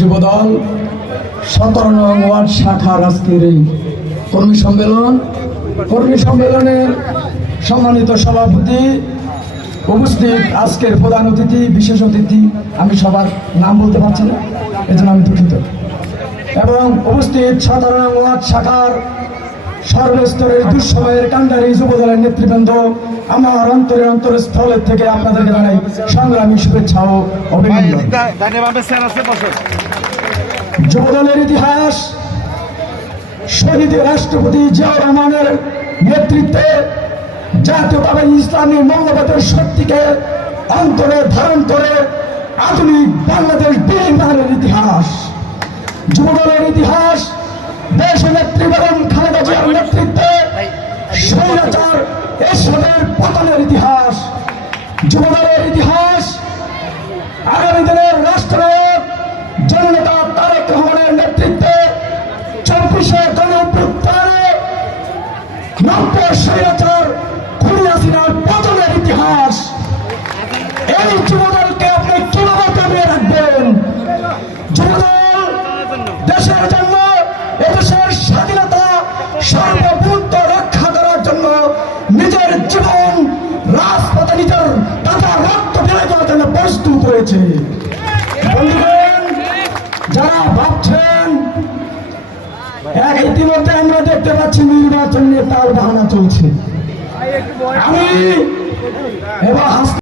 যুবদল 17 নং ওয়ার্ড শাখার আজকের এই কর্মী সম্মেলনের সম্মানিত সভাপতি, উপস্থিত আজকের প্রধান অতিথি, বিশেষ অতিথি, আমি সবার নাম বলতে পারছি না, এজন্য আমি দুঃখিত, এবং উপস্থিত 17 নং ওয়ার্ড শাখার সর্বস্তরের দুঃসময়ের কান্ডারী যুবদলের নেতৃবৃন্দ, আমার অন্তরস্থলের থেকে আপনাদেরকে জানাই সংগ্রামী শুভেচ্ছা ও অভিনন্দন। যুবদলের ইতিহাস শহীদ রাষ্ট্রপতি জিয়াউর রহমানের নেতৃত্বে জাতীয়তাবাদী ইসলামী মৌলবাদের শক্তিকে অন্তরে ধারণ করে আধুনিক বাংলাদেশ বিনির্মাণের ইতিহাস। যুবদলের ইতিহাস দেশ নেত্রী বেগম খালেদা জিয়ার নেতৃত্বে স্বৈরাচার এরশাদের পতনের ইতিহাস। যুবদলের ইতিহাস আগামী দিনের রাষ্ট্রনায়ক জননেতা তারেক রহমানের নেতৃত্বে 24শে গণঅভ্যুত্থানে নব্য স্বৈরাচার খুনি হাসিনার পতনের ইতিহাস। এই যুবদলকে আপনি কিভাবে দমিয়ে রাখবেন? যুবদল দেশের জন্য, এদেশের স্বাধীনতা সার্বভৌমত্ব রক্ষা করার জন্য নিজের জীবন রাজপথে নিজের তাজা রক্ত ঢেলে দেওয়ার জন্য প্রস্তুত হয়েছে। বন্ধুগণ, যারা ভাবছেন ইতিমধ্যে আমরা দেখতে পাচ্ছি নির্বাচন নিয়ে তাল বাহানা চলছে, আমি এবার